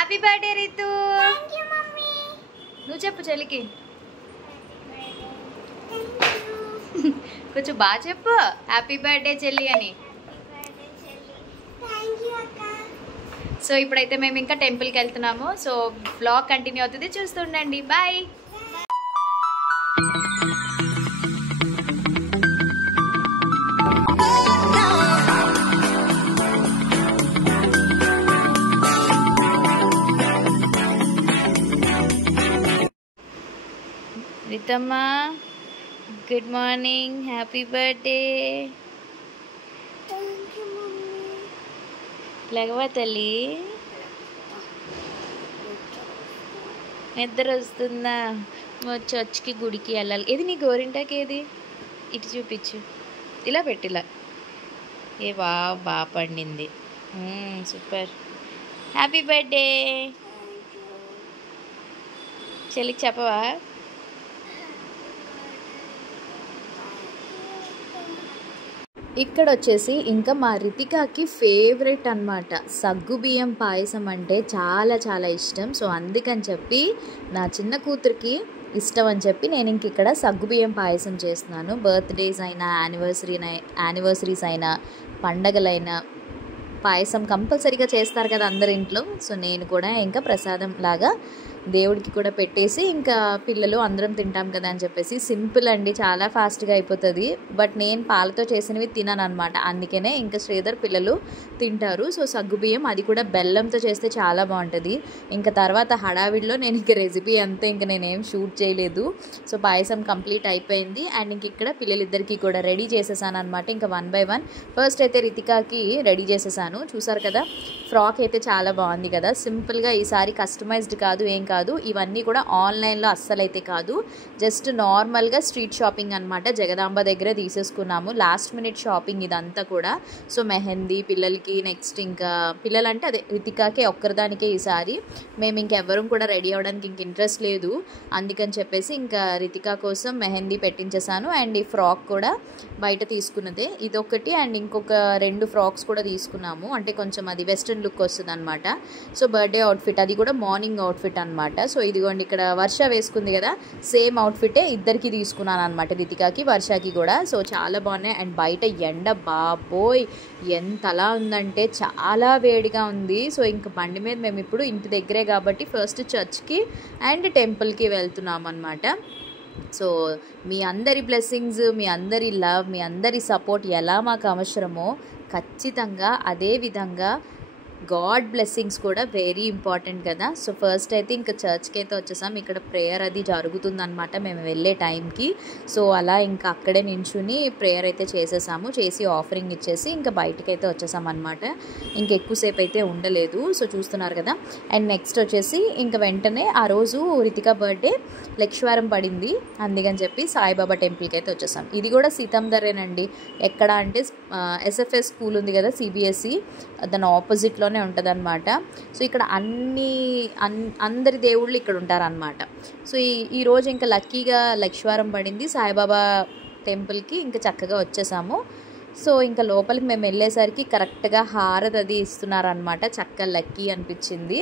Happy birthday Ritu. Thank you mummy. నువ్వు చెప్పు చెల్లికి. కొంచెం బాగా చెప్పు హ్యాపీ బర్త్డే చెల్లి అని. థాంక్ యూ అక్క. సో ఇప్పుడైతే మేము ఇంకా టెంపుల్కి వెళ్తున్నాము. సో బ్లాగ్ కంటిన్యూ అవుతుంది, చూస్తుండండి. బాయ్. రితమ్మా good morning, happy birthday. Thank you mummy. లేవా తల్లి, నిద్ర వస్తుందా? చర్చ్కి గుడికి వెళ్ళాలి. ఏది నీ గోరింటాకి? ఏది ఇటు చూపించు, ఇలా పెట్టిలా. ఏ బాగా పండింది, సూపర్. Happy birthday. చెల్లికి చెప్పవా? ఇక్కడ వచ్చేసి ఇంకా మా రితికాకి ఫేవరెట్ అన్నమాట. సగ్గుబియ్యం పాయసం అంటే చాలా చాలా ఇష్టం. సో అందుకని చెప్పి నా చిన్న కూతురికి ఇష్టం అని చెప్పి నేను ఇంక ఇక్కడ సగ్గుబియ్యం పాయసం చేస్తున్నాను. బర్త్డేస్ అయినా యానివర్సరీస్ అయినా పండగలైనా పాయసం కంపల్సరీగా చేస్తారు కదా అందరి ఇంట్లో. సో నేను కూడా ఇంకా ప్రసాదం లాగా దేవుడికి కూడా పెట్టేసి ఇంకా పిల్లలు అందరం తింటాం కదా అని చెప్పేసి సింపుల్ అండి, చాలా ఫాస్ట్గా అయిపోతుంది. బట్ నేను పాలతో చేసినవి తినాను అనమాట, అందుకనే ఇంకా శ్రీధర్ పిల్లలు తింటారు. సో సగ్గుబియ్యం అది కూడా బెల్లంతో చేస్తే చాలా బాగుంటుంది. ఇంకా తర్వాత హడావిడిలో నేను ఇంక రెసిపీ అంతా ఇంకా నేనేం షూట్ చేయలేదు. సో పాయసం కంప్లీట్ అయిపోయింది. అండ్ ఇంక ఇక్కడ పిల్లలిద్దరికీ కూడా రెడీ చేసేసాను అనమాట. ఇంకా 1 by 1 ఫస్ట్ అయితే రితికాకి రెడీ చేసేసాను. చూసారు కదా, ఫ్రాక్ అయితే చాలా బాగుంది కదా. సింపుల్గా ఈసారి కస్టమైజ్డ్ కాదు, ఏం కాదు, ఇవన్నీ కూడా ఆన్లైన్లో అస్సలు అయితే కాదు, జస్ట్ నార్మల్గా స్ట్రీట్ షాపింగ్ అనమాట. జగదాంబ దగ్గర తీసేసుకున్నాము, లాస్ట్ మినిట్ షాపింగ్ ఇదంతా కూడా. సో మెహందీ పిల్లలకి, నెక్స్ట్ ఇంకా పిల్లలంటే అదే రితికాకే ఒక్కరిదానికే ఈసారి. మేము ఇంకెవ్వరం కూడా రెడీ అవ్వడానికి ఇంక ఇంట్రెస్ట్ లేదు, అందుకని చెప్పేసి ఇంకా రితికా కోసం మెహందీ పెట్టించేసాను. అండ్ ఈ ఫ్రాక్ కూడా బయట తీసుకున్నదే ఇదొకటి, అండ్ ఇంకొక 2 ఫ్రాక్స్ కూడా తీసుకున్నాము. అంటే కొంచెం అది వెస్ట్రన్ లుక్ వస్తుంది అనమాట. సో బర్త్డే అవుట్ఫిట్ అది కూడా మార్నింగ్ అవుట్ఫిట్ అనమాట. సో ఇదిగోండి ఇక్కడ వర్ష వేసుకుంది కదా, సేమ్ అవుట్ఫిటే ఇద్దరికి తీసుకున్నాను అనమాట, రితికాకి వర్షకి కూడా. సో చాలా బాగున్నాయి. అండ్ బయట ఎండ బాబోయ్ ఎంతలా ఉందంటే చాలా వేడిగా ఉంది. సో ఇంక బండి మీద మేము ఇప్పుడు ఇంటి దగ్గరే కాబట్టి ఫస్ట్ చర్చ్కి అండ్ టెంపుల్కి వెళ్తున్నాం అనమాట. సో మీ అందరి బ్లెస్సింగ్స్, మీ అందరి లవ్, మీ అందరి సపోర్ట్ ఎలా మాకు అవసరమో ఖచ్చితంగా అదే విధంగా గాడ్ బ్లెస్సింగ్స్ కూడా వెరీ ఇంపార్టెంట్ కదా. సో ఫస్ట్ అయితే ఇంకా చర్చ్కి అయితే వచ్చేసాం. ఇక్కడ ప్రేయర్ అది జరుగుతుందన్నమాట మేము వెళ్ళే టైంకి. సో అలా ఇంకా అక్కడే నించుని ప్రేయర్ అయితే చేసేసాము, చేసి ఆఫరింగ్ ఇచ్చేసి ఇంకా బయటకు అయితే వచ్చేసాం అనమాట. ఇంక ఎక్కువసేపు అయితే ఉండలేదు. సో చూస్తున్నారు కదా. అండ్ నెక్స్ట్ వచ్చేసి ఇంకా వెంటనే ఆ రోజు రితికా బర్త్డే లక్ష్వారం పడింది, అందుకని చెప్పి సాయిబాబా టెంపుల్కి అయితే వచ్చేసాం. ఇది కూడా సీతందరేనండి. ఎక్కడ అంటే ఎస్ఎఫ్ఎస్ స్కూల్ ఉంది కదా, సిబిఎస్ఈ, దాని ఆపోజిట్లో ఉంటుంది అనమాట. సో ఇక్కడ అందరి దేవుళ్ళు ఇక్కడ ఉంటారనమాట. సో ఈరోజు ఇంకా లక్కీగా లక్ష్వారం పడింది, సాయిబాబా టెంపుల్కి ఇంకా చక్కగా వచ్చేసాము. సో ఇంకా లోపలికి మేము వెళ్ళేసరికి కరెక్ట్గా హారతి అది ఇస్తున్నారనమాట, చక్కగా లక్కీ అనిపించింది.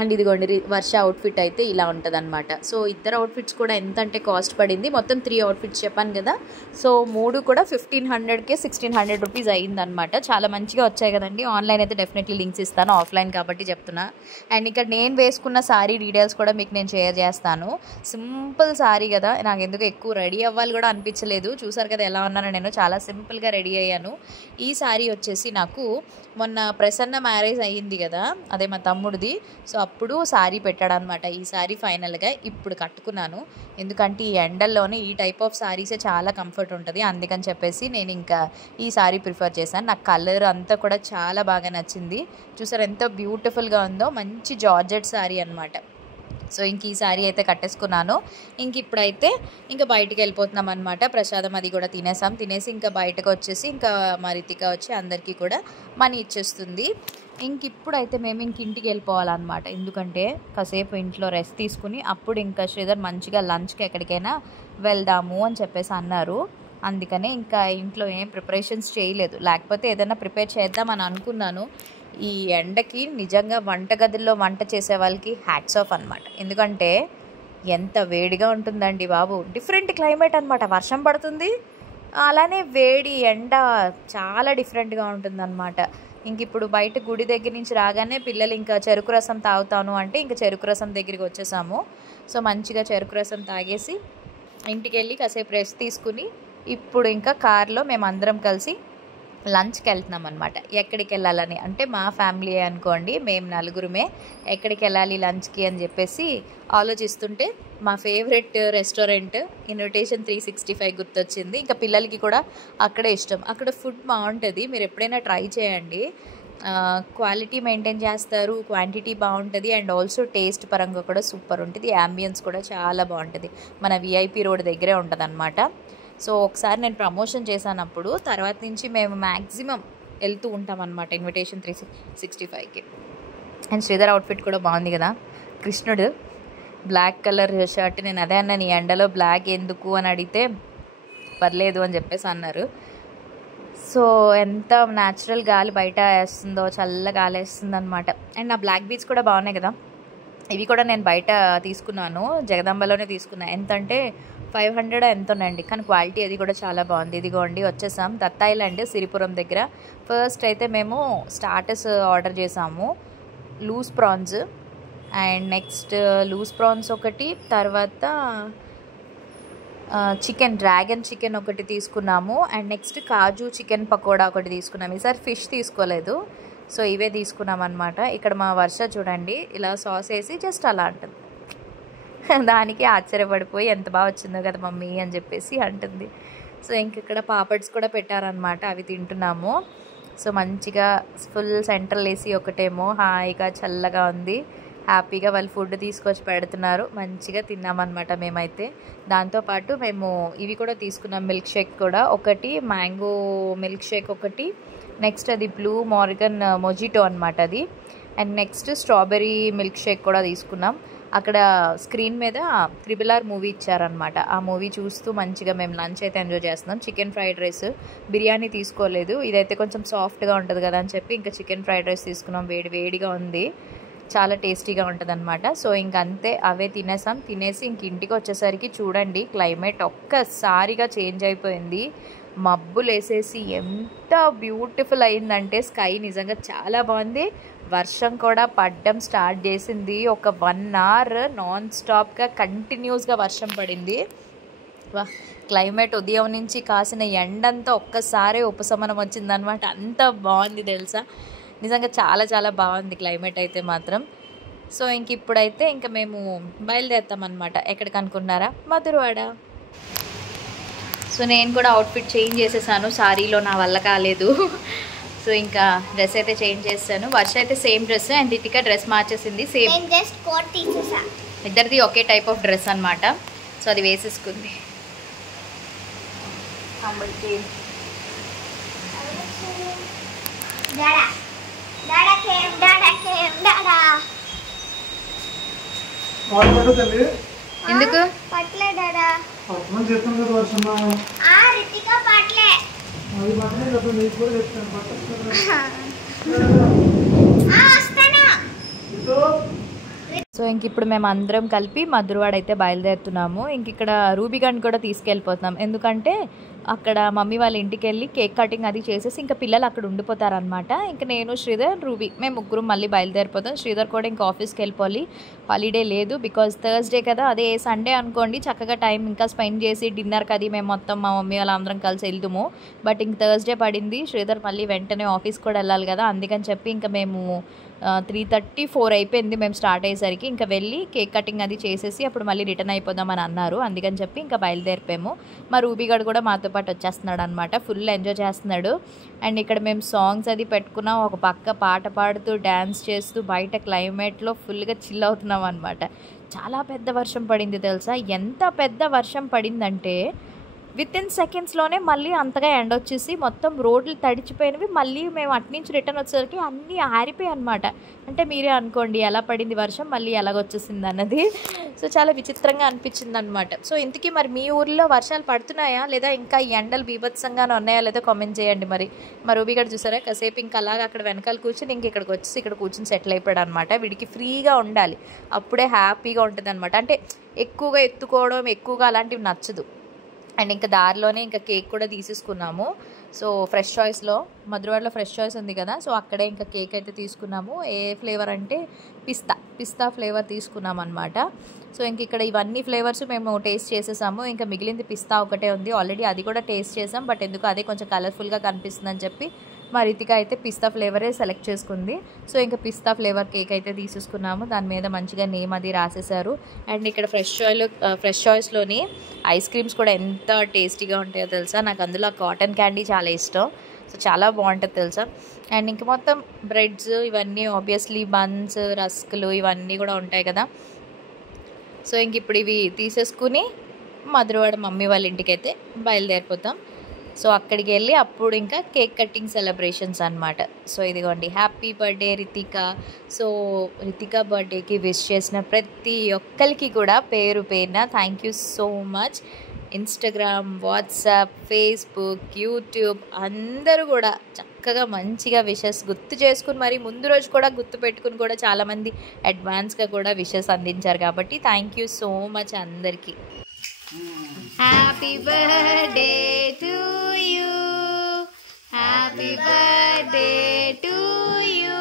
అండ్ ఇదిగోండి వర్ష అవుట్ఫిట్ అయితే ఇలా ఉంటుంది అనమాట. సో ఇద్దరు అవుట్ఫిట్స్ కూడా ఎంత అంటే కాస్ట్ పడింది, మొత్తం 3 అవుట్ఫిట్స్ చెప్పాను కదా. సో 3 కూడా 1500కే 1600 రూపీస్ అయ్యిందనమాట. చాలా మంచిగా వచ్చాయి కదండి. ఆన్లైన్ అయితే డెఫినెట్లీ లింక్స్ ఇస్తాను, ఆఫ్లైన్ కాబట్టి చెప్తున్నా. అండ్ ఇక్కడ నేను వేసుకున్న శారీ డీటెయిల్స్ కూడా మీకు నేను షేర్ చేస్తాను. సింపుల్ శారీ కదా, నాకు ఎందుకు ఎక్కువ రెడీ అవ్వాలి కూడా అనిపించలేదు. చూసారు కదా ఎలా ఉన్నాను నేను, చాలా సింపుల్గా రెడీ అయ్యాను. ఈ శారీ వచ్చేసి నాకు మొన్న ప్రసన్న మ్యారేజ్ అయ్యింది కదా, అదే మా తమ్ముడిది. సో అప్పుడు శారీ పెట్టాడనమాట. ఈ శారీ ఫైనల్గా ఇప్పుడు కట్టుకున్నాను, ఎందుకంటే ఈ ఎండల్లోనే ఈ టైప్ ఆఫ్ శారీసే చాలా కంఫర్ట్ ఉంటుంది, అందుకని చెప్పేసి నేను ఇంకా ఈ శారీ ప్రిఫర్ చేశాను. నాకు కలర్ అంతా కూడా చాలా బాగా నచ్చింది. చూసారు ఎంత బ్యూటిఫుల్గా ఉందో, మంచి జార్జెట్ శారీ అనమాట. సో ఇంక ఈ శారీ అయితే కట్టేసుకున్నాను. ఇంక ఇప్పుడైతే ఇంకా బయటికి వెళ్ళిపోతున్నాం అనమాట. ప్రసాదం అది కూడా తినేసి ఇంకా బయటకు వచ్చేసి ఇంకా మా రితిక వచ్చి అందరికీ కూడా మనీ ఇచ్చేస్తుంది. ఇంక ఇప్పుడైతే మేము ఇంటికి వెళ్ళిపోవాలన్నమాట, ఎందుకంటే కాసేపు ఇంట్లో రెస్ట్ తీసుకుని అప్పుడు ఇంకా శ్రీధర్ మంచిగా లంచ్కి ఎక్కడికైనా వెళ్దాము అని చెప్పేసి అన్నారు. అందుకనే ఇంకా ఇంట్లో ఏం ప్రిపరేషన్స్ చేయలేదు, లేకపోతే ఏదైనా ప్రిపేర్ చేద్దామని అనుకున్నాను. ఈ ఎండకి నిజంగా వంటగదిలో వంట చేసే వాళ్ళకి హ్యాట్స్ ఆఫ్ అనమాట. ఎందుకంటే ఎంత వేడిగా ఉంటుందండి బాబు. డిఫరెంట్ క్లైమేట్ అనమాట. వర్షం పడుతుంది, అలానే వేడి ఎండ చాలా డిఫరెంట్గా ఉంటుందన్నమాట. ఇంక ఇప్పుడు బయట గుడి దగ్గర నుంచి రాగానే పిల్లలు ఇంకా చెరుకు రసం తాగుతాను అంటే ఇంకా చెరుకు రసం దగ్గరికి వచ్చేసాము. సో మంచిగా చెరుకు రసం తాగేసి ఇంటికి వెళ్ళి కాసేపు రెస్ట్ తీసుకుని ఇప్పుడు ఇంకా కార్లో మేము అందరం కలిసి లంచ్కి వెళ్తున్నాం అనమాట. ఎక్కడికి వెళ్ళాలని అంటే మా ఫ్యామిలీ అనుకోండి, మేము నలుగురమే. ఎక్కడికి వెళ్ళాలి లంచ్కి అని చెప్పేసి ఆలోచిస్తుంటే మా ఫేవరెట్ రెస్టారెంట్ ఇన్విటేషన్ 365 గుర్తొచ్చింది. ఇంకా పిల్లలకి కూడా అక్కడే ఇష్టం. అక్కడ ఫుడ్ బాగుంటుంది, మీరు ఎప్పుడైనా ట్రై చేయండి. క్వాలిటీ మెయింటైన్ చేస్తారు, క్వాంటిటీ బాగుంటుంది, అండ్ ఆల్సో టేస్ట్ పరంగా కూడా సూపర్ ఉంటుంది. యాంబియన్స్ కూడా చాలా బాగుంటుంది. మన విఐపి రోడ్ దగ్గరే ఉంటుంది అనమాట. సో ఒకసారి నేను ప్రమోషన్ చేశానప్పుడు తర్వాత నుంచి మేము మ్యాక్సిమం వెళ్తూ ఉంటాం అనమాట ఇన్విటేషన్ 365కి. అండ్ శ్రీధర్ అవుట్ఫిట్ కూడా బాగుంది కదా, కృష్ణుడు బ్లాక్ కలర్ షర్ట్. నేను అదే అన్నా, నీ ఎండలో బ్లాక్ ఎందుకు అని అడిగితే పర్లేదు అని చెప్పేసి అన్నారు. సో ఎంత న్యాచురల్ గాలి బయట వేస్తుందో, చల్ల గాలి వేస్తుంది అనమాట. అండ్ నా బ్లాక్ బీచ్ కూడా బాగున్నాయి కదా. ఇవి కూడా నేను బయట తీసుకున్నాను, జగదాంబలోనే తీసుకున్నాను. ఎంతంటే 500 ఎంతోనండి, కానీ క్వాలిటీ అది కూడా చాలా బాగుంది. ఇదిగోండి వచ్చేసాం దత్తా ఐలాండ్ సిరిపురం దగ్గర. ఫస్ట్ అయితే మేము స్టార్టర్స్ ఆర్డర్ చేసాము, loose prawns, and next loose prawns ఒకటి, తర్వాత చికెన్ డ్రాగన్ చికెన్ ఒకటి తీసుకున్నాము, and next kaju chicken pakoda ఒకటి తీసుకున్నాము. ఈసారి ఫిష్ తీసుకోలేదు, సో ఇవే తీసుకున్నాం అనమాట. ఇక్కడ మా వర్ష చూడండి ఇలా సాస్ వేసి జస్ట్ అలా అంటుంది. దానికి ఆశ్చర్యపడిపోయి ఎంత బాగా వచ్చిందో కదా మమ్మీ అని చెప్పేసి అంటుంది. సో ఇంక ఇక్కడ పాపడ్స్ కూడా పెట్టారనమాట, అవి తింటున్నాము. సో మంచిగా ఫుల్ సెంట్రల్ ఏసీ ఒకటేమో హాయిగా చల్లగా ఉంది. హ్యాపీగా వాళ్ళు ఫుడ్ తీసుకొచ్చి పెడుతున్నారు, మంచిగా తిన్నామన్నమాట మేమైతే. దాంతోపాటు మేము ఇవి కూడా తీసుకున్నాం, మిల్క్ షేక్ కూడా ఒకటి, మ్యాంగో మిల్క్ షేక్ ఒకటి, నెక్స్ట్ అది బ్లూ మార్గన్ మొజిటో అనమాట అది, and next strawberry milk shake కూడా తీసుకున్నాం. అక్కడ స్క్రీన్ మీద RRR మూవీ ఇచ్చారనమాట, ఆ మూవీ చూస్తూ మంచిగా మేము లంచ్ అయితే ఎంజాయ్ చేస్తున్నాం. చికెన్ ఫ్రైడ్ రైస్, బిర్యానీ తీసుకోలేదు, ఇదైతే కొంచెం సాఫ్ట్గా ఉంటుంది కదా అని చెప్పి ఇంకా చికెన్ ఫ్రైడ్ రైస్ తీసుకున్నాం. వేడి వేడిగా ఉంది, చాలా టేస్టీగా ఉంటుంది అనమాట. సో ఇంక అంతే అవే తినేసాం. తినేసి ఇంక ఇంటికి వచ్చేసరికి చూడండి క్లైమేట్ ఒక్కసారిగా చేంజ్ అయిపోయింది. మబ్బులు వేసేసి ఎంత బ్యూటిఫుల్ అయిందంటే స్కై నిజంగా చాలా బాగుంది. వర్షం కూడా పడడం స్టార్ట్ చేసింది, ఒక 1 అవర్ నాన్ స్టాప్గా కంటిన్యూస్గా వర్షం పడింది. క్లైమేట్ ఉదయం నుంచి కాసిన ఎండంతా ఒక్కసారి ఉపశమనం వచ్చిందనమాట. అంత బాగుంది తెలుసా, నిజంగా చాలా చాలా బాగుంది క్లైమేట్ అయితే మాత్రం. సో ఇంక ఇప్పుడైతే ఇంకా మేము బయలుదేరుతాం అనమాట. ఎక్కడికి అనుకున్నారా, మధురవాడ. సో నేను కూడా అవుట్ఫిట్ చేంజ్ చేసేసాను, సారీలో నా వల్ల కాలేదు. సో ఇంకా డ్రెస్ అయితే చేంజ్ చేస్తాను. వర్ష అయితే same dress, and Ritika dress మార్చేసింది సేమ్. ఇద్దరిది ఒకే టైప్ ఆఫ్ డ్రెస్ అనమాట. సో అది వేసేసుకుంది. ఎందుకు సో ఇంక ఇప్పుడు మేము అందరం కలిపి మధురవాడ అయితే బయలుదేరుతున్నాము. ఇంక ఇక్కడ రూబీగండ్ కూడా తీసుకెళ్ళిపోతున్నాం, ఎందుకంటే అక్కడ మమ్మీ వాళ్ళ ఇంటికి వెళ్ళి కేక్ కటింగ్ అది చేసేసి ఇంకా పిల్లలు అక్కడ ఉండిపోతారనమాట. ఇంకా నేను, శ్రీధర్, రూబీ మేము ముగ్గురు మళ్ళీ బయలుదేరిపోతాం. శ్రీధర్ కూడా ఇంకా ఆఫీస్కి వెళ్ళిపోవాలి, హాలిడే లేదు, బికాజ్ థర్స్డే కదా. అదే సండే అనుకోండి చక్కగా టైం ఇంకా స్పెండ్ చేసి డిన్నర్కి అది మేము మొత్తం మా మమ్మీ వాళ్ళ అందరం కలిసి వెళ్తాము. బట్ ఇంక థర్స్డే పడింది, శ్రీధర్ మళ్ళీ వెంటనే ఆఫీస్ కూడా వెళ్ళాలి కదా, అందుకని చెప్పి ఇంకా మేము 3:34 అయిపోయింది మేము స్టార్ట్ అయ్యేసరికి. ఇంకా వెళ్ళి కేక్ కటింగ్ అది చేసేసి అప్పుడు మళ్ళీ రిటర్న్ అయిపోదామని అన్నారు, అందుకని చెప్పి ఇంకా బయలుదేరిపోయాము. మా రూబీగాడు కూడా మాతో పాటు వచ్చేస్తున్నాడు అనమాట, ఫుల్ ఎంజాయ్ చేస్తున్నాడు. అండ్ ఇక్కడ మేము సాంగ్స్ అది పెట్టుకున్నాం, ఒక పక్క పాట పాడుతూ డ్యాన్స్ చేస్తూ బయట క్లైమేట్లో ఫుల్గా చిల్ అవుతున్నాం అనమాట. చాలా పెద్ద వర్షం పడింది తెలుసా, ఎంత పెద్ద వర్షం పడిందంటే వితిన్ సెకండ్స్లోనే మళ్ళీ అంతగా ఎండ వచ్చేసి మొత్తం రోడ్లు తడిచిపోయినవి. మళ్ళీ మేము అట్నుంచి రిటర్న్ వచ్చేసరికి అన్నీ ఆరిపోయాయి అనమాట. అంటే మీరే అనుకోండి ఎలా పడింది వర్షం, మళ్ళీ ఎలాగొచ్చేసింది అన్నది. సో చాలా విచిత్రంగా అనిపించింది అనమాట. సో ఇంతకీ మరి మీ ఊర్లో వర్షాలు పడుతున్నాయా లేదా ఇంకా ఈ ఎండలు బీభత్సంగానే ఉన్నాయా లేదా కామెంట్ చేయండి. మరి మా రూబీ గారు చూసారా కాసేపు ఇంకా అలాగా అక్కడ వెనకాల కూర్చొని ఇంక ఇక్కడికి వచ్చేసి ఇక్కడ కూర్చొని సెటిల్ అయిపోయాడు అనమాట. వీడికి ఫ్రీగా ఉండాలి, అప్పుడే హ్యాపీగా ఉంటుంది అనమాట. అంటే ఎక్కువగా ఎత్తుకోవడం ఎక్కువగా అలాంటివి నచ్చదు. అండ్ ఇంకా దారిలోనే ఇంకా కేక్ కూడా తీసేసుకున్నాము. సో ఫ్రెష్ చాయిస్లో మధురవాడలో ఫ్రెష్ చాయిస్ ఉంది కదా, సో అక్కడే ఇంకా కేక్ అయితే తీసుకున్నాము. ఏ ఫ్లేవర్ అంటే పిస్తా ఫ్లేవర్ తీసుకున్నాం అనమాట. సో ఇంక ఇక్కడ ఇవన్నీ ఫ్లేవర్స్ మేము టేస్ట్ చేసేసాము. ఇంకా మిగిలింది పిస్తా ఒకటే ఉంది. ఆల్రెడీ అది కూడా టేస్ట్ చేసాం, బట్ ఎందుకు అదే కొంచెం కలర్ఫుల్గా కనిపిస్తుందని చెప్పి మా రితిక అయితే పిస్తా ఫ్లేవరే సెలెక్ట్ చేసుకుంది. సో ఇంకా పిస్తా ఫ్లేవర్ కేక్ అయితే తీసేసుకున్నాము. దాని మీద మంచిగా నేమ్ అది రాసేసారు. అండ్ ఇక్కడ ఫ్రెష్ చాయిస్లోని ఐస్ క్రీమ్స్ కూడా ఎంత టేస్టీగా ఉంటాయో తెలుసా. నాకు అందులో కాటన్ క్యాండీ చాలా ఇష్టం. సో చాలా బాగుంటుంది తెలుసా. అండ్ ఇంక మొత్తం బ్రెడ్స్ ఇవన్నీ ఆబ్వియస్లీ బన్స్, రస్కులు ఇవన్నీ కూడా ఉంటాయి కదా. సో ఇంక ఇప్పుడు ఇవి తీసేసుకుని మధురవాడ మమ్మీ వాళ్ళ ఇంటికి అయితే బయలుదేరిపోతాం. సో అక్కడికి వెళ్ళి అప్పుడు ఇంకా కేక్ కటింగ్ సెలబ్రేషన్స్ అనమాట. సో ఇదిగోండి happy birthday Ritika. So Ritika బర్త్డేకి విష్ చేసిన ప్రతి ఒక్కరికి కూడా పేరు పేరున thank you so much. Instagram, WhatsApp, Facebook, YouTube అందరూ కూడా చక్కగా మంచిగా విషెస్ గుర్తు చేసుకుని మరి ముందు రోజు కూడా గుర్తు పెట్టుకుని కూడా చాలామంది అడ్వాన్స్గా కూడా విషెస్ అందించారు. కాబట్టి థ్యాంక్ యూ సో మచ్ అందరికీ. Happy birthday to you, happy birthday to you,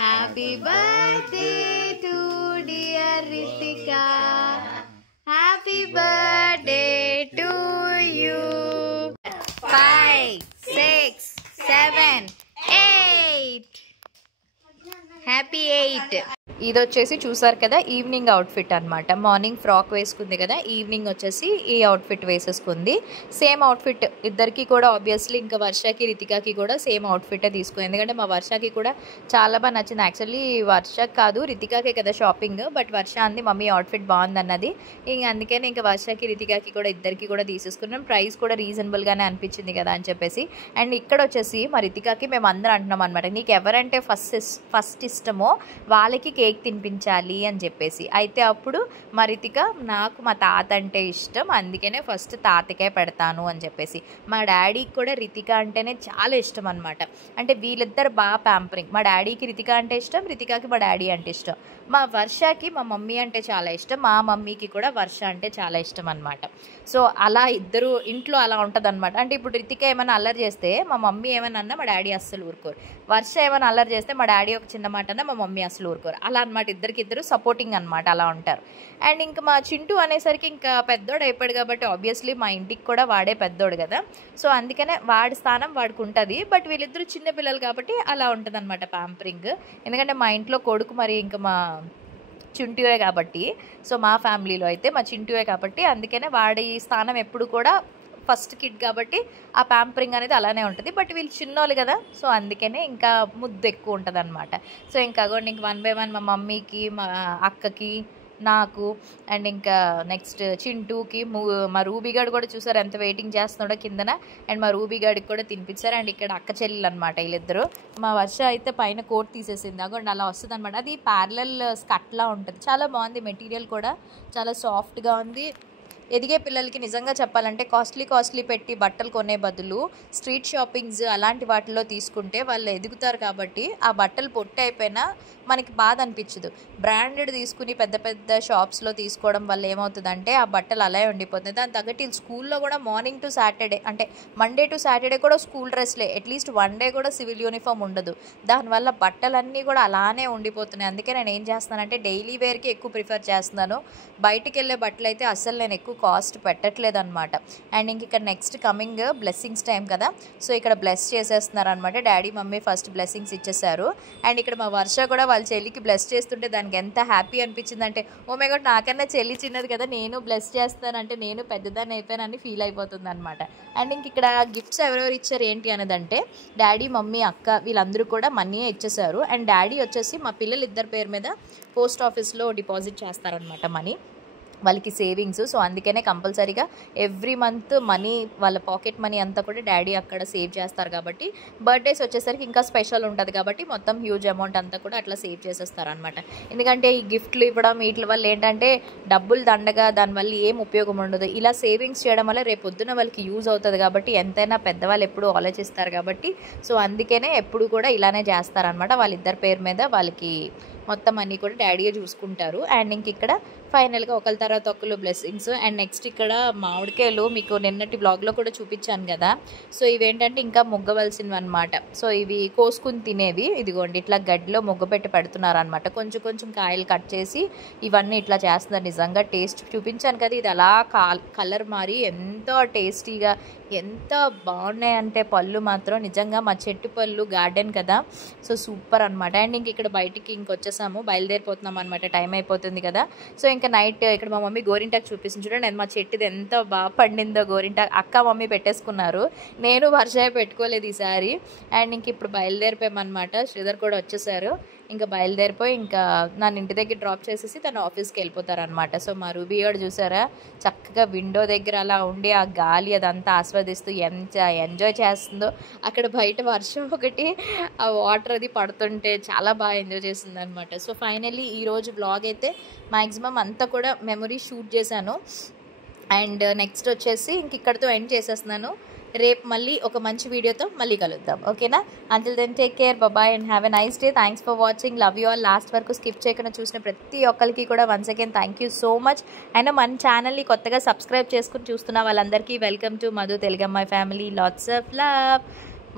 happy birthday to dear Ritika, happy birthday to you. 5, 6, 7, 8 happy 8. ఇది వచ్చేసి చూసారు కదా ఈవినింగ్ అవుట్ఫిట్ అనమాట. మార్నింగ్ ఫ్రాక్ వేసుకుంది కదా, ఈవినింగ్ వచ్చేసి ఈ అవుట్ఫిట్ వేసేసుకుంది. సేమ్ అవుట్ఫిట్ ఇద్దరికి కూడా ఆబ్వియస్లీ ఇంకా వర్షకి రితికాకి కూడా సేమ్ అవుట్ఫిటే తీసుకుంది. ఎందుకంటే మా వర్షకి కూడా చాలా బాగా నచ్చింది. యాక్చువల్లీ వర్షకి కాదు రితికాకే కదా షాపింగ్, బట్ వర్ష అంది మమ్మీ అవుట్ఫిట్ బాగుంది అన్నది. ఇంక అందుకని ఇంకా వర్షకి రితికాకి కూడా ఇద్దరికి కూడా తీసేసుకున్నాం. ప్రైస్ కూడా రీజనబుల్గానే అనిపించింది కదా అని చెప్పేసి. అండ్ ఇక్కడ వచ్చేసి మా రితికాకి మేము అందరం అంటున్నాం అనమాట, నీకు ఎవరంటే ఫస్ట్ ఇష్టమో వాళ్ళకి కేక్ తినిపించాలి అని చెప్పేసి. అయితే అప్పుడు మా రితిక నాకు మా తాత అంటే ఇష్టం, అందుకనే ఫస్ట్ తాతకే పెడతాను అని చెప్పేసి. మా డాడీకి కూడా రితిక అంటేనే చాలా ఇష్టం అనమాట. అంటే వీళ్ళిద్దరు బాగా ప్యాంపరింగ్. మా డాడీకి రితిక అంటే ఇష్టం, రితికాకి మా డాడీ అంటే ఇష్టం. మా వర్షకి మా మమ్మీ అంటే చాలా ఇష్టం, మా మమ్మీకి కూడా వర్ష అంటే చాలా ఇష్టం అనమాట. సో అలా ఇద్దరు ఇంట్లో అలా ఉంటుంది అనమాట. అంటే ఇప్పుడు రితిక ఏమైనా అల్లరి చేస్తే మా మమ్మీ ఏమైనా అన్నా మా డాడీ అస్సలు ఊరుకోరు, వర్ష ఏమైనా అల్లరి చేస్తే మా డాడీ ఒక చిన్న మాట అన్నా మా మమ్మీ అసలు ఊరుకోరు. అలా అనమాట, ఇద్దరు సపోర్టింగ్ అనమాట, అలా ఉంటారు. అండ్ ఇంకా మా చింటూ అనేసరికి ఇంకా పెద్దోడు అయిపోయాడు కాబట్టి ఆబ్వియస్లీ మా ఇంటికి కూడా వాడే పెద్దోడు కదా. సో అందుకనే వాడి స్థానం వాడికి ఉంటుంది. బట్ వీళ్ళిద్దరూ చిన్న పిల్లలు కాబట్టి అలా ఉంటుంది అనమాట ప్యాంపరింగ్. ఎందుకంటే మా ఇంట్లో కొడుకు మరి ఇంకా మా చింటూయే కాబట్టి, సో మా ఫ్యామిలీలో అయితే మా చింటూయే కాబట్టి అందుకనే వాడి స్థానం ఎప్పుడు కూడా ఫస్ట్ కిడ్ కాబట్టి ఆ ప్యాంపరింగ్ అనేది అలానే ఉంటుంది. బట్ వీళ్ళు చిన్నోళ్ళు కదా, సో అందుకనే ఇంకా ముద్దు ఎక్కువ ఉంటుంది అనమాట. సో ఇంకా అగోండి ఇంక 1 by 1 మా మమ్మీకి, మా అక్కకి, నాకు అండ్ ఇంకా నెక్స్ట్ చింటూకి, మా రూబీగాడు కూడా చూసారు ఎంత వెయిటింగ్ చేస్తున్నాడో కిందన. అండ్ మా రూబీగాడికి కూడా తినిపించారు. అండ్ ఇక్కడ అక్క చెల్లెలు అనమాట వీళ్ళిద్దరు. మా వర్ష అయితే పైన కోట్ తీసేసింది, అగోండి అలా వస్తుంది అనమాట. అది ప్యారలల్ స్కర్ట్లా ఉంటుంది, చాలా బాగుంది. మెటీరియల్ కూడా చాలా సాఫ్ట్గా ఉంది. ఎదిగే పిల్లలకి నిజంగా చెప్పాలంటే కాస్ట్లీ పెట్టి బట్టలు కొనే బదులు స్ట్రీట్ షాపింగ్స్ అలాంటి వాటిల్లో తీసుకుంటే వాళ్ళు ఎదుగుతారు. కాబట్టి ఆ బట్టలు పొట్టి అయిపోయినా మనకి బాధ అనిపించదు. బ్రాండెడ్ తీసుకుని పెద్ద షాప్స్లో తీసుకోవడం వల్ల ఏమవుతుందంటే ఆ బట్టలు అలాగే ఉండిపోతుంది. దాని తగ్గట్టు స్కూల్లో కూడా మార్నింగ్ టు సాటర్డే అంటే మండే టు సాటర్డే కూడా స్కూల్ డ్రెస్లే, అట్లీస్ట్ 1 day కూడా సివిల్ యూనిఫామ్ ఉండదు. దానివల్ల బట్టలన్నీ కూడా అలానే ఉండిపోతున్నాయి. అందుకే నేను ఏం చేస్తున్నానంటే డైలీ వేర్కి ఎక్కువ ప్రిఫర్ చేస్తున్నాను. బయటికి వెళ్ళే బట్టలు అయితే అస్సలు నేను ఎక్కువ కాస్ట్ పెట్టట్లేదు అనమాట. అండ్ ఇంక ఇక్కడ నెక్స్ట్ కమింగ్ బ్లెస్సింగ్స్ టైం కదా, సో ఇక్కడ బ్లెస్ చేసేస్తున్నారు అనమాట. డాడీ మమ్మీ ఫస్ట్ బ్లెస్సింగ్స్ ఇచ్చేసారు. అండ్ ఇక్కడ మా వర్ష కూడా వాళ్ళ చెల్లికి బ్లెస్ చేస్తుంటే దానికి ఎంత హ్యాపీ అనిపించిందంటే, ఓ మై గాడ్ నాకన్నా చెల్లి చిన్నది కదా, నేను బ్లెస్ చేస్తానంటే నేను పెద్దదాన్ని అయిపోయానని ఫీల్ అయిపోతుంది అనమాట. అండ్ ఇంక ఇక్కడ గిఫ్ట్స్ ఎవరెవరు ఇచ్చారు ఏంటి అనేదంటే డాడీ మమ్మీ అక్క వీళ్ళందరూ కూడా మనీ ఇచ్చేసారు. అండ్ డాడీ వచ్చేసి మా పిల్లలు ఇద్దరి పేరు మీద పోస్ట్ ఆఫీస్లో డిపాజిట్ చేస్తారనమాట మనీ. వాళ్ళకి సేవింగ్స్. సో అందుకనే కంపల్సరీగా ఎవ్రీ మంత్ మనీ, వాళ్ళ పాకెట్ మనీ అంతా కూడా డాడీ అక్కడ సేవ్ చేస్తారు కాబట్టి బర్త్డేస్ వచ్చేసరికి ఇంకా స్పెషల్ ఉంటుంది కాబట్టి మొత్తం హ్యూజ్ అమౌంట్ అంతా కూడా అట్లా సేవ్ చేసేస్తారు అనమాట. ఎందుకంటే ఈ గిఫ్ట్లు ఇవ్వడం వీటి వల్ల ఏంటంటే డబ్బులు దండగా, దానివల్ల ఏం ఉపయోగం ఉండదు. ఇలా సేవింగ్స్ చేయడం వల్ల రేపు పొద్దున వాళ్ళకి యూజ్ అవుతుంది కాబట్టి ఎంతైనా పెద్దవాళ్ళు ఎప్పుడు ఆలోచిస్తారు కాబట్టి సో అందుకనే ఎప్పుడు కూడా ఇలానే చేస్తారనమాట. వాళ్ళిద్దరి పేరు మీద వాళ్ళకి మొత్తం అన్నీ కూడా డాడీయే చూసుకుంటారు. అండ్ ఇంక ఇక్కడ ఫైనల్గా ఒకరి తర్వాత ఒకరు బ్లెస్సింగ్స్. అండ్ నెక్స్ట్ ఇక్కడ మామిడికాయలు మీకు నిన్నటి బ్లాగ్లో కూడా చూపించాను కదా. సో ఇవేంటంటే ఇంకా ముగ్గవలసినవి అనమాట. సో ఇవి కోసుకుని తినేవి. ఇదిగోండి ఇట్లా గడ్డిలో ముగ్గ పెట్టి పెడుతున్నారు అనమాట. కొంచెం కొంచెం కాయలు కట్ చేసి ఇవన్నీ ఇట్లా చేస్తున్నారు. నిజంగా టేస్ట్ చూపించాను కదా, ఇది అలా కలర్ మారి ఎంతో టేస్టీగా ఎంత బాగున్నాయి అంటే పళ్ళు మాత్రం నిజంగా మా చెట్టు పళ్ళు గార్డెన్ కదా, సో సూపర్ అనమాట. అండ్ ఇంక ఇక్కడ బయటికి ఇంకొచ్చేసాము, బయలుదేరిపోతున్నాం అనమాట, టైం అయిపోతుంది కదా. సో ఇంకా నైట్ ఇక్కడ మా మమ్మీ గోరింటాకు చూపిస్తుంది చూడండి. మా చెట్టుది ఎంత బాగా పండిందో గోరింటాకు. అక్క మమ్మీ పెట్టేసుకున్నారు, నేను వర్షాయ పెట్టుకోలేదు ఈసారి. అండ్ ఇంక ఇప్పుడు బయలుదేరిపోయామన్నమాట. శ్రీధర్ కూడా వచ్చేసారు. ఇంకా బయలుదేరిపోయి ఇంకా నన్ను ఇంటి దగ్గర డ్రాప్ చేసేసి తను ఆఫీస్కి వెళ్ళిపోతారనమాట. సో మా రూబీ గారు చూసారా చక్కగా విండో దగ్గర అలా ఉండి ఆ గాలి అదంతా ఆస్వాదిస్తూ ఎంత ఎంజాయ్ చేస్తుందో. అక్కడ బయట వర్షం ఒకటి ఆ వాటర్ అది పడుతుంటే చాలా బాగా ఎంజాయ్ చేస్తుంది అనమాట. సో ఫైనల్లీ ఈరోజు బ్లాగ్ అయితే మ్యాక్సిమం అంతా కూడా మెమరీ షూట్ చేశాను. అండ్ నెక్స్ట్ వచ్చేసి ఇంక ఇక్కడితో ఎండ్ చేసేస్తున్నాను. రేపు మళ్ళీ ఒక మంచి వీడియోతో మళ్ళీ కలుద్దాం, ఓకేనా? Until then take care, bye and have a nice day. Thanks for watching, love you all. Last వరకు స్కిప్ చేయకుండా చూసిన ప్రతి ఒక్కరికి కూడా once again thank you so much. And మన ఛానల్ని కొత్తగా సబ్స్క్రైబ్ చేసుకుని చూస్తున్న వాళ్ళందరికీ welcome to Madhu Telugammayi family. Lots of love.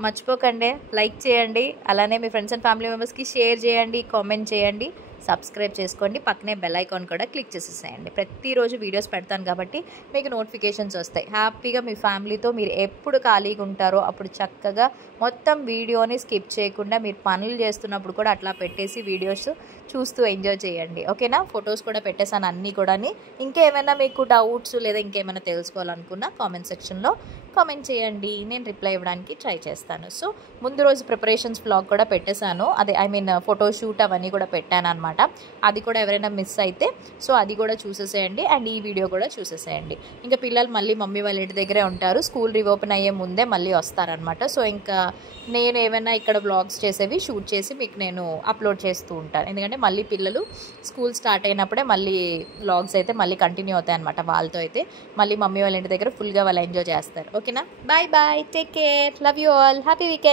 మర్చిపోకండి లైక్ చేయండి, అలానే మీ ఫ్రెండ్స్ అండ్ ఫ్యామిలీ మెంబర్స్కి షేర్ చేయండి, కామెంట్ చేయండి, సబ్స్క్రైబ్ చేసుకోండి, పక్కనే బెల్ ఐకాన్ కూడా క్లిక్ చేసేసేయండి. ప్రతిరోజు వీడియోస్ పెడతాను కాబట్టి మీకు నోటిఫికేషన్స్ వస్తాయి. హ్యాపీగా మీ ఫ్యామిలీతో మీరు ఎప్పుడు ఖాళీగా ఉంటారో అప్పుడు చక్కగా మొత్తం వీడియోని స్కిప్ చేయకుండా మీరు పనులు చేస్తున్నప్పుడు కూడా అట్లా పెట్టేసి వీడియోస్ చూస్తూ ఎంజాయ్ చేయండి, ఓకేనా? ఫొటోస్ కూడా పెట్టేసాను అన్నీ కూడా. ఇంకేమైనా మీకు డౌట్స్ లేదా ఇంకేమైనా తెలుసుకోవాలనుకున్నా కామెంట్ సెక్షన్లో కామెంట్ చేయండి, నేను రిప్లై ఇవ్వడానికి ట్రై చేస్తాను. సో ముందు రోజు ప్రిపరేషన్స్ బ్లాగ్ కూడా పెట్టేశాను, అదే ఐ మీన్ ఫోటోషూట్ అవన్నీ కూడా పెట్టాను అనమాట. అది కూడా ఎవరైనా మిస్ అయితే సో అది కూడా చూసేసేయండి. అండ్ ఈ వీడియో కూడా చూసేసేయండి. ఇంకా పిల్లలు మళ్ళీ మమ్మీ వాళ్ళ ఇంటి దగ్గరే ఉంటారు, స్కూల్ రీఓపెన్ అయ్యే ముందే మళ్ళీ వస్తారనమాట. సో ఇంకా నేను ఏమైనా ఇక్కడ బ్లాగ్స్ చేసేవి షూట్ చేసి మీకు నేను అప్లోడ్ చేస్తూ ఉంటాను. ఎందుకంటే మళ్ళీ పిల్లలు స్కూల్ స్టార్ట్ అయినప్పుడే మళ్ళీ బ్లాగ్స్ అయితే మళ్ళీ కంటిన్యూ అవుతాయి అనమాట. వాళ్ళతో అయితే మళ్ళీ మమ్మీ వాళ్ళ ఇంటి దగ్గర ఫుల్గా వాళ్ళు ఎంజాయ్ చేస్తారు, ఓకేనా? Bye bye, take care, love you all, happy weekend.